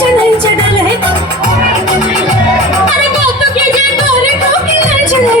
चढ़ाई चढ़ल है अरे बाप के जय गोरे को की चढ़ाई